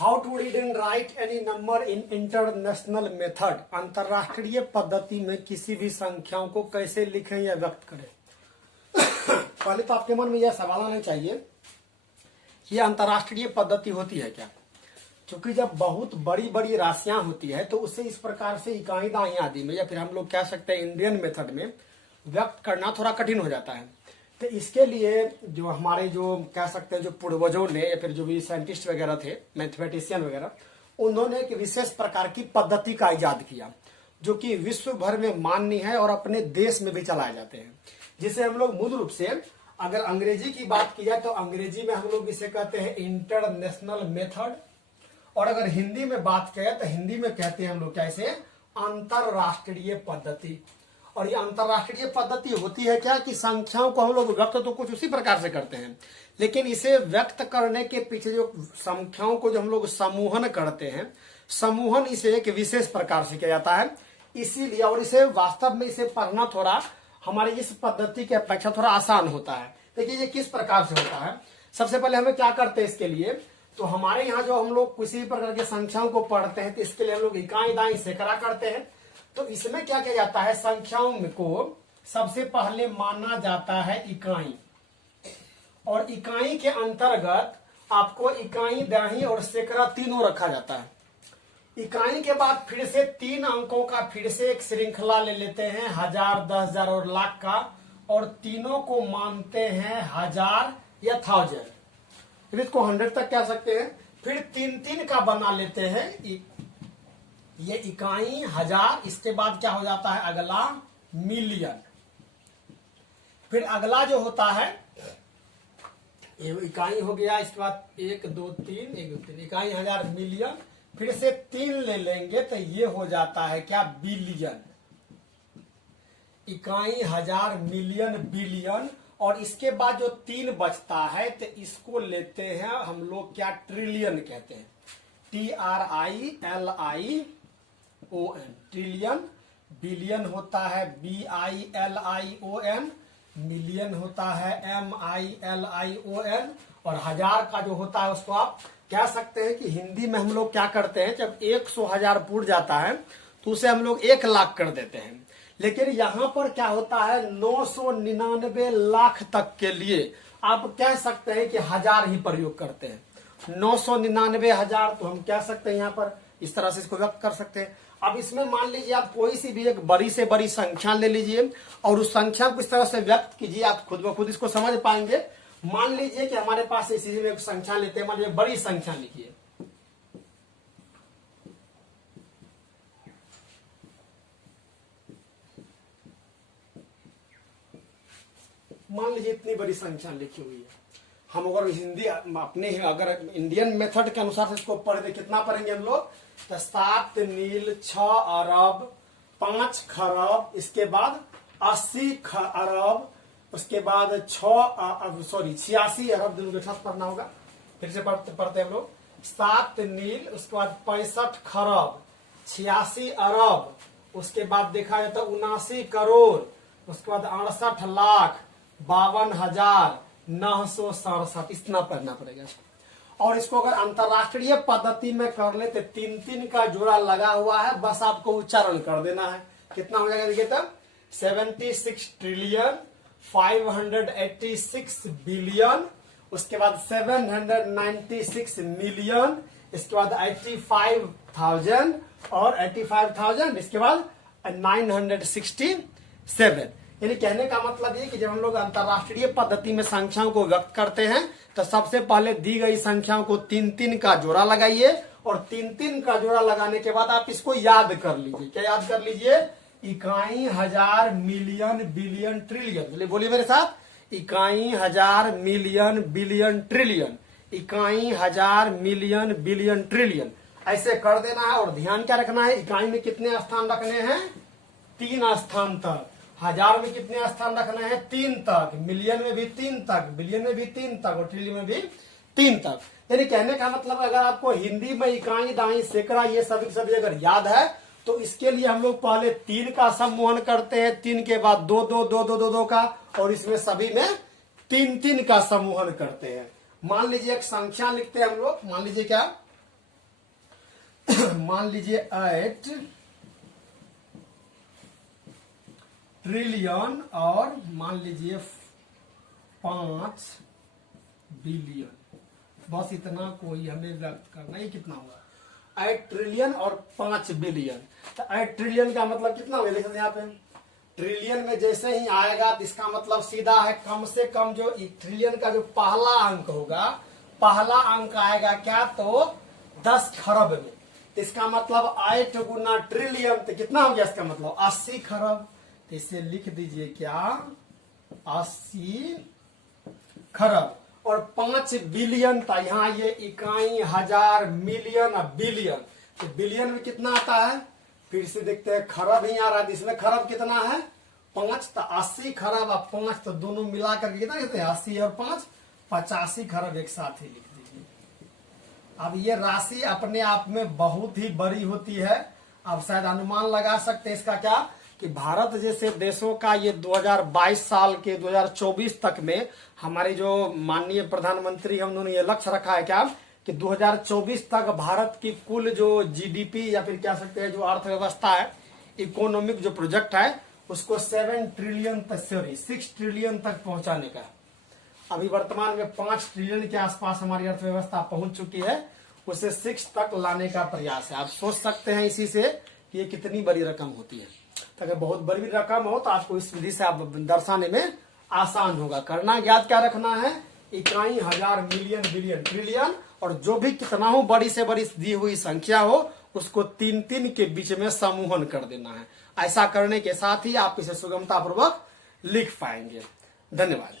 How to read and write any number in international method. अंतरराष्ट्रीय पद्धति में किसी भी संख्याओं को कैसे लिखें या व्यक्त करें। पहले तो आपके मन में यह सवाल आना चाहिए कि यह अंतरराष्ट्रीय पद्धति होती है क्या। क्योंकि जब बहुत बड़ी बड़ी राशियां होती है तो उससे इस प्रकार से इकाई दाई आदि में या फिर हम लोग कह सकते हैं इंडियन मेथड में व्यक्त करना थोड़ा कठिन हो जाता है। तो इसके लिए जो हमारे जो कह सकते हैं जो पूर्वजों ने या फिर जो भी साइंटिस्ट वगैरह थे, मैथमेटिशियन वगैरह, उन्होंने एक विशेष प्रकार की पद्धति का इजाद किया जो कि विश्व भर में मान्य है और अपने देश में भी चलाए जाते हैं। जिसे हम लोग मूल रूप से अगर अंग्रेजी की बात की जाए तो अंग्रेजी में हम लोग इसे कहते हैं इंटरनेशनल मेथड, और अगर हिंदी में बात करें तो हिंदी में कहते हैं हम लोग कैसे, अंतरराष्ट्रीय पद्धति। और ये अंतरराष्ट्रीय पद्धति होती है क्या कि संख्याओं को हम लोग व्यक्त तो कुछ उसी प्रकार से करते हैं, लेकिन इसे व्यक्त करने के पीछे जो संख्याओं को जो हम लोग समूहन करते हैं, समूहन इसे एक विशेष प्रकार से किया जाता है। इसीलिए और इसे वास्तव में इसे पढ़ना थोड़ा हमारी इस पद्धति की अपेक्षा थोड़ा आसान होता है। देखिए ये किस प्रकार से होता है। सबसे पहले हमें क्या करते हैं इसके लिए, तो हमारे यहाँ जो हम लोग किसी भी प्रकार की संख्याओं को पढ़ते हैं तो इसके लिए हम लोग इकाई दाई सैकड़ा करते हैं। तो इसमें क्या किया जाता है, संख्याओं को सबसे पहले माना जाता है इकाई, और इकाई के अंतर्गत आपको इकाई दाई और सैकड़ा तीनों रखा जाता है। इकाई के बाद फिर से 3 अंकों का फिर से एक श्रृंखला ले लेते हैं, 1000, 10,000 और लाख का, और तीनों को मानते हैं 1000 या 1000। इसको 100 तक कह सकते हैं। फिर 3-3 का बना लेते हैं, ये इकाई 1000। इसके बाद क्या हो जाता है अगला, मिलियन। फिर अगला जो होता है ये इकाई हो गया, इसके बाद 1 2 3 1 2 3 इकाई 1000 मिलियन। फिर से 3 ले लेंगे तो ये हो जाता है क्या, बिलियन। इकाई 1000 मिलियन बिलियन। और इसके बाद जो 3 बचता है तो इसको लेते हैं हम लोग क्या, ट्रिलियन कहते हैं, TRILION, ट्रिलियन। बिलियन होता है BILION, मिलियन होता है MILION, और 1000 का जो होता है उसको आप कह सकते हैं कि हिंदी में हम लोग क्या करते हैं, जब 100,000 पूर जाता है तो उसे हम लोग 1 लाख कर देते हैं। लेकिन यहां पर क्या होता है, 999 लाख तक के लिए आप कह सकते हैं कि 1000 ही प्रयोग करते हैं। 999,000 तो हम कह सकते हैं यहाँ पर इस तरह से इसको व्यक्त कर सकते हैं। अब इसमें मान लीजिए आप कोई सी भी एक बड़ी से बड़ी संख्या ले लीजिए और उस संख्या को इस तरह से व्यक्त कीजिए, आप खुद ब खुद इसको समझ पाएंगे। मान लीजिए कि हमारे पास इसी में एक संख्या लेते हैं, मान लीजिए बड़ी संख्या लिखिए, मान लीजिए इतनी बड़ी संख्या लिखी हुई है। हम अगर हिंदी अपने अगर इंडियन मेथड के अनुसार से इसको पढ़े, कितना पढ़ेंगे हम लोग, तो 7 नील 6 अरब 5 खरब, इसके बाद 80 अरब, उसके बाद 86 अरब, दोनों के साथ पढ़ना होगा। फिर से पढ़ते हम लोग, 7 नील, उसके बाद 65 खरब, 86 अरब, उसके बाद देखा जाता 79 करोड़, उसके बाद 68 लाख 52,967, इतना पढ़ना पड़ेगा इसको। और इसको अगर अंतरराष्ट्रीय पद्धति में कर ले तो 3-3 का जोड़ा लगा हुआ है, बस आपको उच्चारण कर देना है। कितना हो जाएगा देखिए तब, 76 ट्रिलियन 586 बिलियन, उसके बाद 796 मिलियन, इसके बाद 85,000 और 85,000, इसके बाद 967। यानी कहने का मतलब ये कि जब हम लोग अंतरराष्ट्रीय पद्धति में संख्याओं को व्यक्त करते हैं तो सबसे पहले दी गई संख्याओं को 3-3 का जोड़ा लगाइए, और 3-3 का जोड़ा लगाने के बाद आप इसको याद कर लीजिए। क्या याद कर लीजिए, इकाई 1000 मिलियन बिलियन ट्रिलियन। बोलिए मेरे साथ, इकाई 1000 मिलियन बिलियन ट्रिलियन, इकाई 1000 मिलियन बिलियन ट्रिलियन, ऐसे कर देना है। और ध्यान क्या रखना है, इकाई में कितने स्थान रखने हैं, 3 स्थान तक। 1000 में कितने स्थान रखना है, 3 तक, मिलियन में भी 3 तक, बिलियन में भी 3 तक, और ट्रिलियन में भी 3 तक। यानी कहने का मतलब अगर आपको हिंदी में इकाई दाई सैकड़ा ये सभी अगर याद है तो इसके लिए हम लोग पहले 3 का सम्मोहन करते हैं, 3 के बाद 2 2 2 2 2 2 का, और इसमें सभी में 3 3 का सम्मोहन करते हैं। मान लीजिए एक संख्या लिखते हैं हम लोग, मान लीजिए क्या, मान लीजिए 8 ट्रिलियन और मान लीजिए 5 बिलियन, बस इतना कोई हमें व्यक्त करना है। कितना हुआ 8 ट्रिलियन और 5 बिलियन। तो 8 ट्रिलियन का मतलब कितना हो गया, देखते हैं यहाँ पे ट्रिलियन में जैसे ही आएगा तो इसका मतलब सीधा है कम से कम जो ट्रिलियन का जो पहला अंक होगा, पहला अंक आएगा क्या, तो 10 खरब में। तो इसका मतलब 8 गुना ट्रिलियन तो कितना हो गया, इसका मतलब 80 खरब। तो इसे लिख दीजिए क्या, 80 खरब। और 5 बिलियन था, यहाँ ये इकाई, हजार, मिलियन और बिलियन। तो बिलियन में कितना आता है, फिर से देखते हैं, खरब ही आ रहा है। इसमें खरब कितना है, 5, तो 80 खरब और 5 तो दोनों मिलाकर कितना कहते हैं, 80 और 5 85 खरब एक साथ ही लिख दीजिए। अब ये राशि अपने आप में बहुत ही बड़ी होती है। अब शायद अनुमान लगा सकते हैं इसका क्या, कि भारत जैसे देशों का ये 2022 साल के 2024 तक में हमारे जो माननीय प्रधानमंत्री हैं उन्होंने ये लक्ष्य रखा है क्या, कि 2024 तक भारत की कुल जो जीडीपी या फिर कह सकते हैं जो अर्थव्यवस्था है, इकोनॉमिक जो प्रोजेक्ट है, उसको 7 ट्रिलियन तक, सॉरी 6 ट्रिलियन तक पहुंचाने का। अभी वर्तमान में 5 ट्रिलियन के आसपास हमारी अर्थव्यवस्था पहुंच चुकी है, उसे 6 तक लाने का प्रयास है। आप सोच सकते हैं इसी से कि ये कितनी बड़ी रकम होती है। तो अगर बहुत बड़ी रकम हो तो आपको इस विधि से आप दर्शाने में आसान होगा। करना याद क्या रखना है, इकाई, हजार, मिलियन, बिलियन, ट्रिलियन, और जो भी कितना हो बड़ी से बड़ी दी हुई संख्या हो उसको 3-3 के बीच में समूहन कर देना है। ऐसा करने के साथ ही आप इसे सुगमता पूर्वक लिख पाएंगे। धन्यवाद।